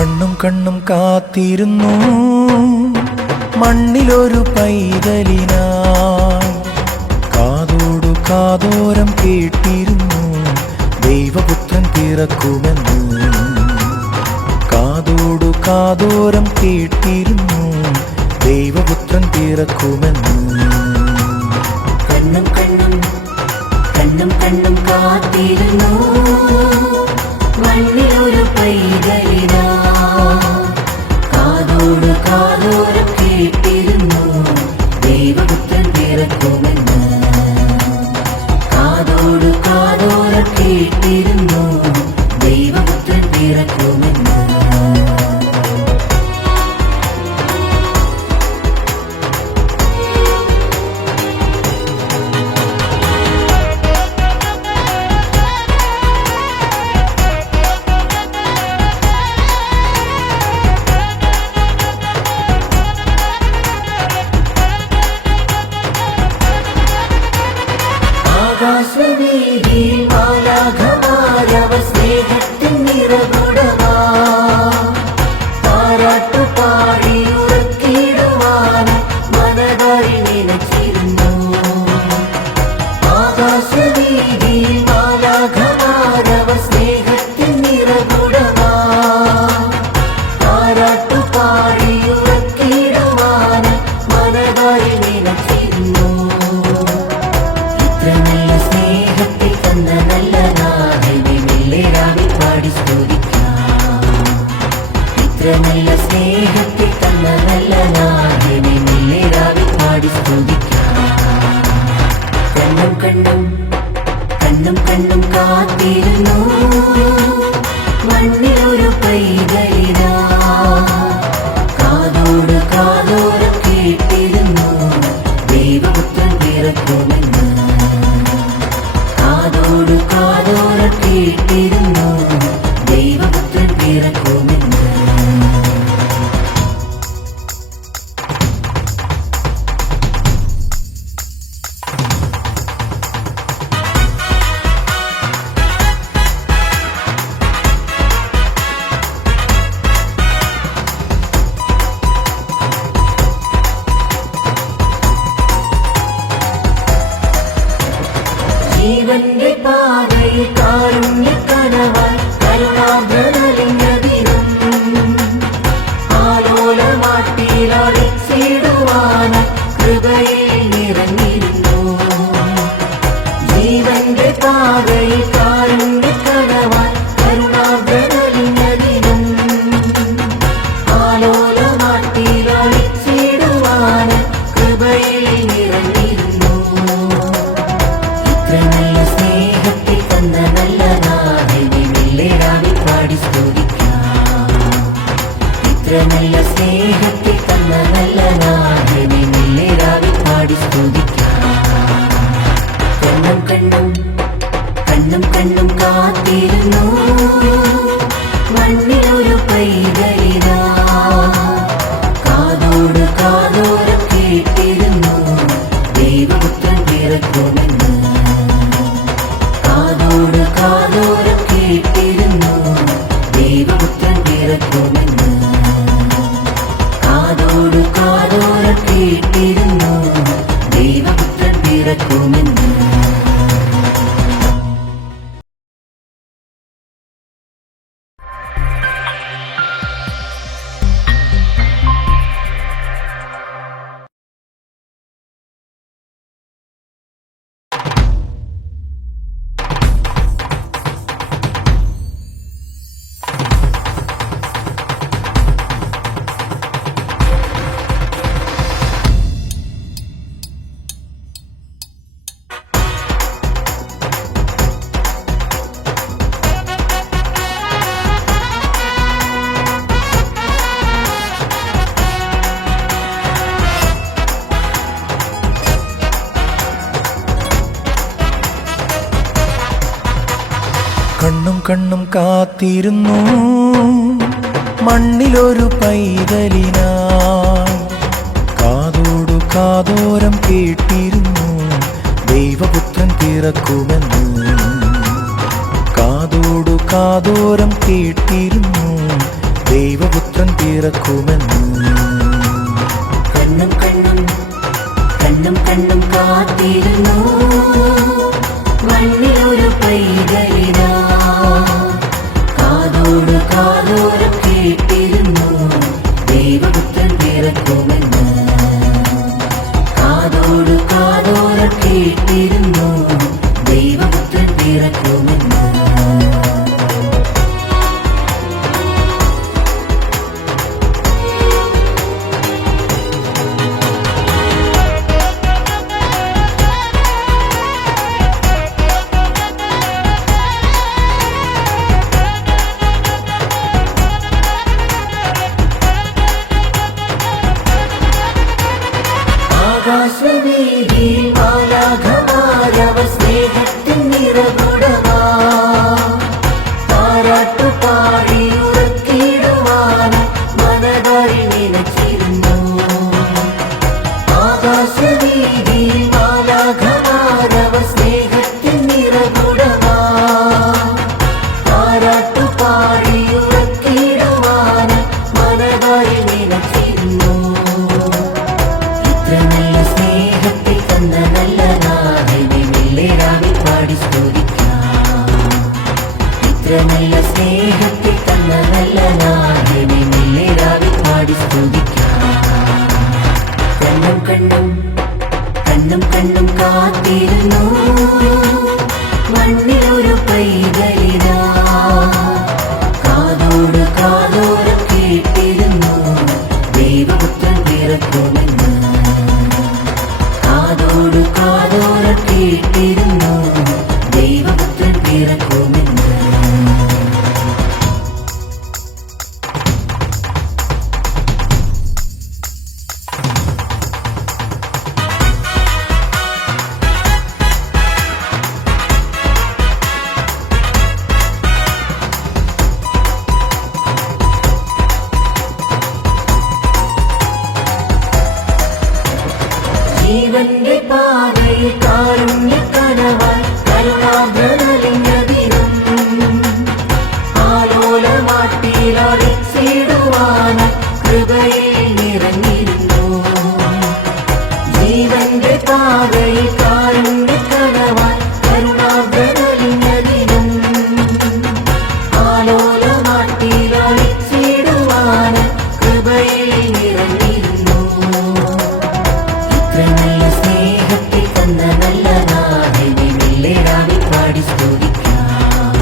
കണ്ണും കണ്ണും കാത്തിരുന്നു മണ്ണിലൊരു പൈതലിനായി. കാതോടു കാതോരം കേട്ടിരുന്നു ദൈവപുത്രൻ പിറക്കുമെന്ന്. കാതോടു കാതോരം കേട്ടിരുന്നു ദൈവപുത്രൻ പിറക്കുമെന്ന്. കണ്ണും കണ്ണും കണ്ണും കണ്ണും കാത്തിരുന്നു മണ്ണിലൊരു പൈതലിനാ. കാതോടു കാതോരം കേട്ടിരുന്നു ദൈവപുത്രൻ പിറക്കുമെന്ന്. കാതോടു കാതോരം കേട്ടിരുന്നു ദൈവപുത്രൻ പിറക്കുമെന്ന്. ആകാശവീതിയിൽ മാലാഖമാരവർ സ്നേഹത്തിൻ നിറകുടമാ. താരാട്ടുപാടി ഉറക്കിടുവാൻ മനതായി നിലച്ചിരുന്നു. ആകാശവീതിയിൽ മാലാഖമാരവർ സ്നേഹത്തിൻ നിറകുടമാ. താരാട്ടുപാടി ഉറക്കിടുവാൻ മനതായി നിലച്ചിരുന്നു. നല്ല സ്നേഹത്തെ തന്ന നല്ല നാഥനെ മെല്ലേരാവിൽ പാടി സ്തുതിക്കാം. ഇത്ര നല്ല സ്നേഹത്തെ തന്ന നല്ല നാഥനെ മെല്ലേരാവിൽ പാടി സ്തുതിക്കാം. കണ്ണും കണ്ണും കണ്ണും കണ്ണും കാത്തിരുന്നു മണ്ണിലൊരു പൈതലിനാ. കാതോട് കാതോരം കേട്ടിരുന്നു ദൈവപുത്രൻ പിറക്കുമെന്ന്. കാതോടു കാതോരം കേട്ടിരുന്നു ദൈവപുത്രൻ പിറക്കുമെന്ന്. ജീവന്റെ പാതയിൽ കാരുണ്യക്കനവായി കരുണാദ്രനലിഞ്ഞതിനും ആലോലമാട്ടിയിലടിച്ചിടുവാൻ കൃപയിൽ നിറഞ്ഞിരുന്നു. ജീവന്റെ പാതയിൽ കാരുണ്യക്കനവായി കരുണാദ്രനലിഞ്ഞതിനും ആലോലമാട്ടിയിലടിച്ചിടുവാൻ കൃപയിൽ നിറഞ്ഞിരുന്നു. നല്ല സ്നേഹത്തെ തന്ന നല്ല നാഥനെ മെല്ലേരാവിൽ പാടി സ്തുതിക്കാം. ഇത്ര നല്ല സ്നേഹത്തെ തന്ന നല്ല നാഥനെ മെല്ലേരാവിൽ പാടി സ്തുതിക്കാം. കണ്ണും കണ്ണും കണ്ണും കണ്ണും കാത്തിരുന്നു മണ്ണിലൊരു പൈതലിനാ. കാതോട് കാതോരം കേട്ടിരുന്നു ദൈവപുത്രൻ പിറക്കുമെന്ന്. കാതോട് കാതോരം കേട്ടിരുന്നു ദൈവപുത്രൻ പിറക്കുമെന്ന്. കാതോട് കാതോരം കേട്ടിരുന്നു ദൈവപുത്രൻ പിറക്കുമെന്ന്. കണ്ണും കണ്ണും കാത്തിരുന്നു മണ്ണിലൊരു പൈതലിനായി. കാതോടു കാതോരം കേട്ടിരുന്നു ദൈവപുത്രൻ പിറക്കുമെന്ന്. കാതോടു കാതോരം കേട്ടിരുന്നു ദൈവ പിറക്കുമെന്ന്. കണ്ണും കണ്ണും കണ്ണും കണ്ണും കാത്തിരുന്നു മണ്ണിലൊരു പൈതലിനാ. കാതോട് കാതോരം കേട്ടിരുന്നു ദൈവപുത്രൻ പിറക്കുമെന്ന്. കാതോട് കാതോരം കേട്ടിരുന്നു ദൈവപുത്രൻ പിറക്കുമെന്ന്. ആകാശവീതിയിൽ മാലാഖമാരവർ സ്നേഹത്തിൻ നിറകുടമാ. താരാട്ടുപാടി ഉറക്കിടുവാൻ മനതായി നിലച്ചിരുന്നു. ആകാശവീതിയിൽ മാലാഖമാരവർ സ്നേഹത്തിൻ നിറകുടമാ. താരാട്ടുപാടി ഉറക്കിടുവാൻ മനതായി നിലച്ചിരുന്നു. സ്നേഹത്തിൽ തന്ന നല്ല നാഥനെ മെല്ലേരാവിൽ പാടി സ്തുതിക്കാം. ഇത്ര നല്ല സ്നേഹത്തിൽ തന്ന നല്ല നാഥനെ മെല്ലേരാവിൽ പാടി സ്തുതിക്കാം. കണ്ണും കണ്ണും കണ്ണും കണ്ണും കാത്തിരുന്നു മണ്ണിലൊരു പൈതലിനാ. കാതോട് കാതോരം കേട്ടിരുന്നു ദൈവപുത്രൻ പിറക്കുമെന്ന്. കാതോട് കാതോരം കേട്ടിരുന്നു ദൈവപുത്രൻ പിറക്കുമെന്ന്. ജീവന്റെ പാതയിൽ കാരുണ്യക്കനവായി കരുണാഭരലിംഗദിനം. ആലോലമാട്ടിയിലടിച്ചിടുവാനായി കൃപയിൽ നിറഞ്ഞിരുന്നു. ജീവന്റെ പാതയിൽ കാരുണ്യക്കനവായി കരുണാഭരലിംഗദിനം. ആലോലമാട്ടിയിലടിച്ചിടുവാനായി കൃപയിൽ നിറഞ്ഞിരുന്നു. നല്ല സ്നേഹത്തിൽ തന്ന നല്ല നാഥനെ മെല്ലേരാവിൽ പാടി സ്തുതിക്കാം.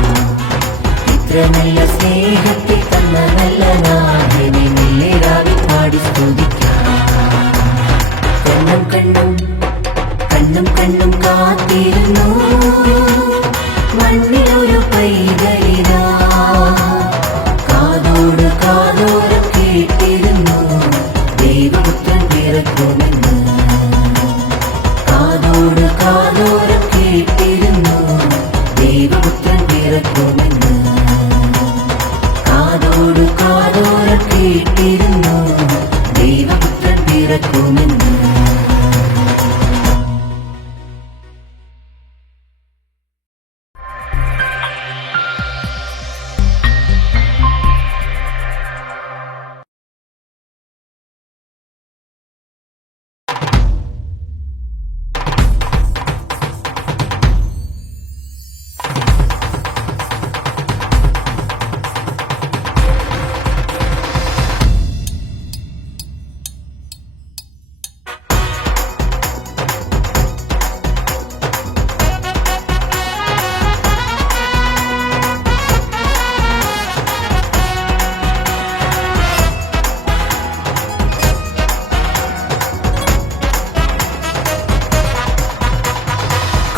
ഇത്ര നല്ല സ്നേഹത്തിൽ തന്ന നല്ല നാഥനെ മെല്ലേരാവിൽ പാടി സ്തുതിക്കാം. കണ്ണും കണ്ണും കണ്ണും കണ്ണും കാത്തിരുന്നു മണ്ണിലൊരു പൈതലിനാ. കാതോട് കാതോരം കേട്ടിരുന്നു ദൈവപുത്രൻ പിറക്കുമെന്ന്. കാതോട് കാതോരം കേട്ടിരുന്നു ദൈവപുത്രൻ പിറക്കുമെന്ന്. കാതോട് കാതോരം കേട്ടിരുന്നു ദൈവപുത്രൻ പിറക്കുമെന്ന്.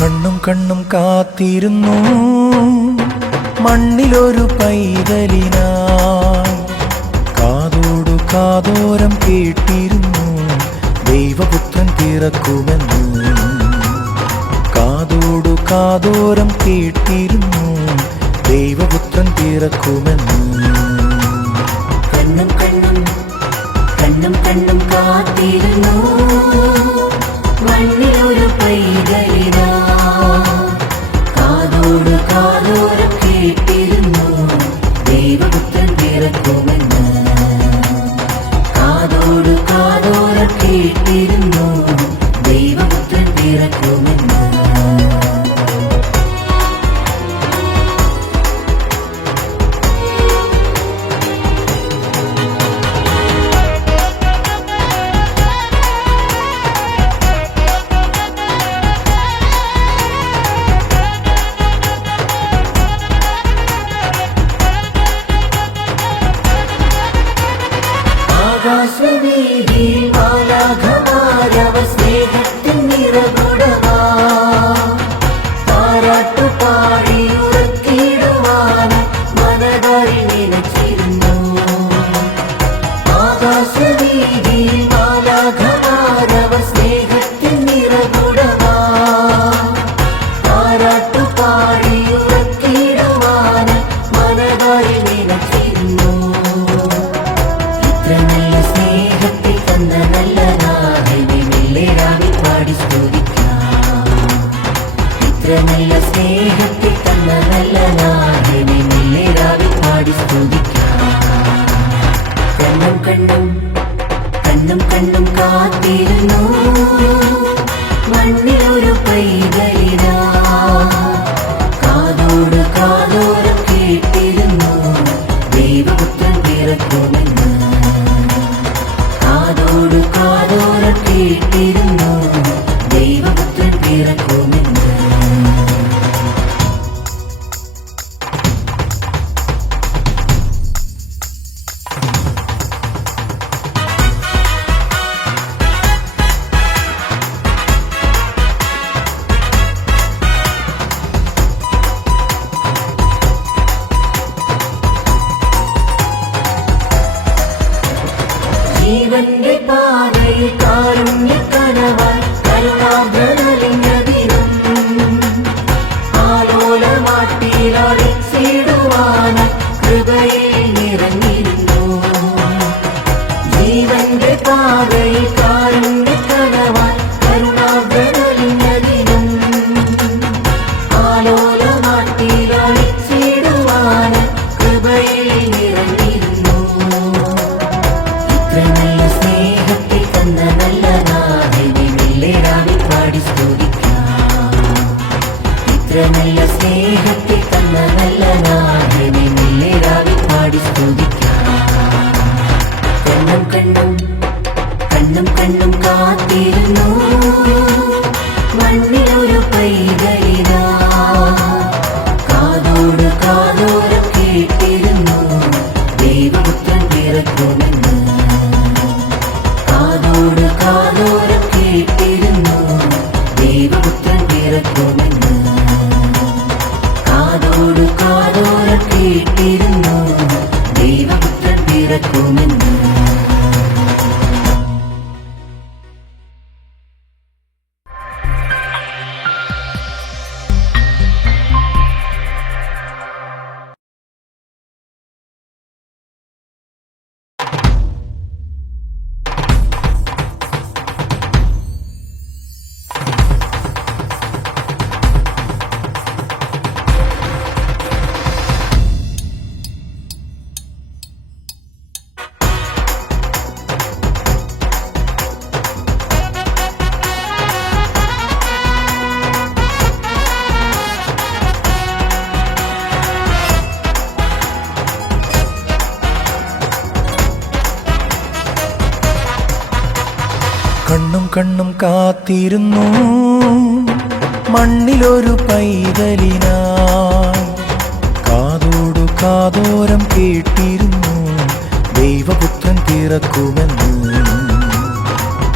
കണ്ണും കണ്ണും കാത്തിരുന്നു മണ്ണിലൊരു പൈതലിനായി. കാതോടു കാതോരം കേട്ടിരുന്നു ദൈവപുത്രൻ പിറക്കുമെന്ന്. കാതോടു കാതോരം കേട്ടിരുന്നു ദൈവപുത്രൻ പിറക്കുമെന്ന്. കണ്ണും കണ്ണും കണ്ണും കണ്ണും കാത്തിരുന്നു മണ്ണിലൊരു പൈതലിനാ. കാതോട് കാതോരം കേട്ടിരുന്നു ദൈവപുത്രൻ പിറക്കുമെന്ന്. കാതോടു കാതോരം കേട്ടിരുന്നു ദൈവപുത്രൻ പിറക്കുമെന്ന്. ആകാശവീഥിയിൽ മാലാഖമാരവർ സ്നേഹത്തിൻ നിറകുടമാ താരാട്ടുപാടി ഉറക്കിടുവാൻ മനതാരിൽ നിലച്ചിരുന്നു. ആകാശവീഥിയിൽ മാലാഖമാരവർ സ്നേഹത്തിൻ നിറകുടമാ താരാട്ടുപാടി ഉറക്കിടുവാൻ മനതാരിൽ നിലച്ചിരുന്നു. നല്ല സ്നേഹത്തിൽ തന്ന നല്ല നാഥനെ മെല്ലെരാവിൽ പാടി സ്തുതിക്കാം. ഇത്ര നല്ല സ്നേഹത്തിൽ തന്ന നല്ല നാഥനെ മെല്ലെരാവിൽ പാടി സ്തുതിക്കാം. കണ്ണും കണ്ണും കണ്ണും കണ്ണും കാത്തിരുന്നു മണ്ണിലൊരു പൈതലിനാ. കാതോട് കാതോരം കേട്ടിരുന്നു ദൈവപുത്രൻ പിറക്കുമെന്ന്. കാതോട് കാതോരം കേട്ടിരുന്നു ദൈവപുത്രൻ പിറക്കുമെന്ന്. ജീവന്റെ പാതയിൽ കാരുണ്യക്കനവായി കരുണാഭരലിംഗദിനം ആലോലമാട്ടിയിലടിച്ചിടുവാനായി കൃപയിൽ നിറഞ്ഞിരുന്നു. ജീവന്റെ പാതയിൽ കാരുണ്യക്കനവായി കരുണാഭരലിംഗദിനം ആലോലമാട്ടിയിലടിച്ചിടുവാനായി കൃപയിൽ നിറഞ്ഞിരുന്നു. ഇത്ര നല്ല സ്നേഹത്തിൽ തന്ന നല്ല നാഥനെ മെല്ലെരാവിൽ പാടി സ്തുതിക്കാം. ഇത്ര നല്ല സ്നേഹത്തിൽ തന്ന നല്ല നാഥനെ മെല്ലെരാവിൽ പാടി സ്തുതിക്കാം. കണ്ണും കണ്ണും കണ്ണും കണ്ണും കാത്തിരുന്നു മണ്ണിലൊരു പൈതലിനാ. കാതോട് കാതോരം കേട്ടിരുന്നു ദൈവപുത്രൻ പിറക്കുമെന്ന്. കാതോട് കാതോരം കേട്ടിരുന്നു ദൈവപുത്രൻ പിറക്കുമെന്ന്. കാതോട് കാതോരം കേട്ടിരുന്നു ദൈവപുത്രൻ പിറക്കുമെന്ന്. കണ്ണും കണ്ണും കാത്തിരുന്നു മണ്ണിലൊരു പൈതലിനായി. കാതോടു കാതോരം കേട്ടിരുന്നു ദൈവപുത്രൻ പിറക്കുമെന്ന്.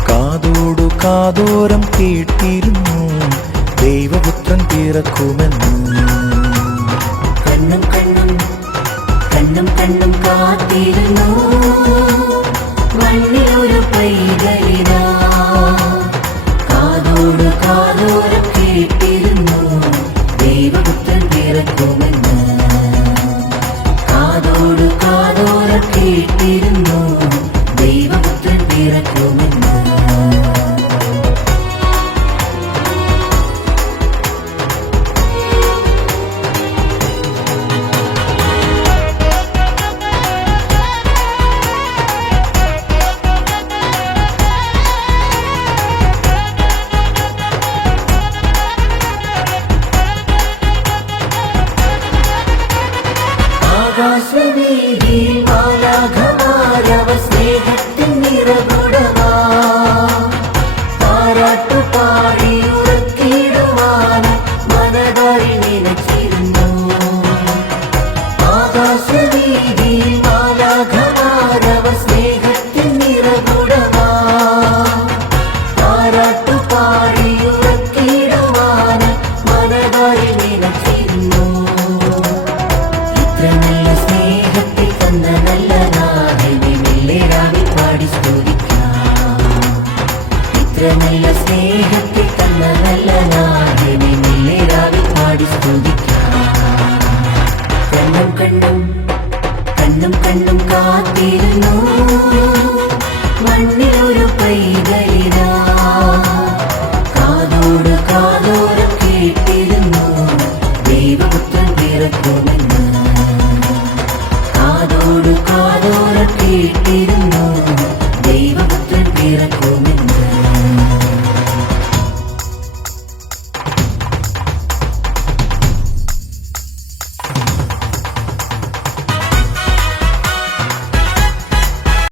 കാതോടു കാതോരം കേട്ടിരുന്നു ദൈവപുത്രൻ പിറക്കുമെന്ന്. കണ്ണും കണ്ണും കണ്ണും കണ്ണും കാത്തിരുന്നു മണ്ണിലൊരു പൈതലിനാ. കാതോട് കാതോരം കേട്ടിരുന്നു ദൈവപുത്രൻ പിറക്കുമെന്ന്. കാതോട് കാതോരം കേട്ടിരുന്നു ദൈവപുത്രൻ പിറക്കുമെന്ന്. വീതിയിൽ മാലാഖമാരവർ സ്നേഹത്തിൻ നിറകുടമാ താരാട്ടുപാടിയുറക്കിടുവാന് മനതാരിൽ നിലച്ചിരുന്നു. ഇത്ര നല്ല സ്നേഹത്തിൽ തന്ന നല്ല നാഥനെ മെല്ലെ രാവിൽ പാടി സ്തുതിക്കാം. ഇത്ര നല്ല സ്നേഹത്തിൽ തന്ന നല്ല നാഥനെ മെല്ലെ രാവിൽ പാടി സ്തുതിക്കാം. കണ്ണും കണ്ണും കണ്ണും കണ്ണും കാത്തിരുന്നു മണ്ണിലൊരു പൈതലിനാ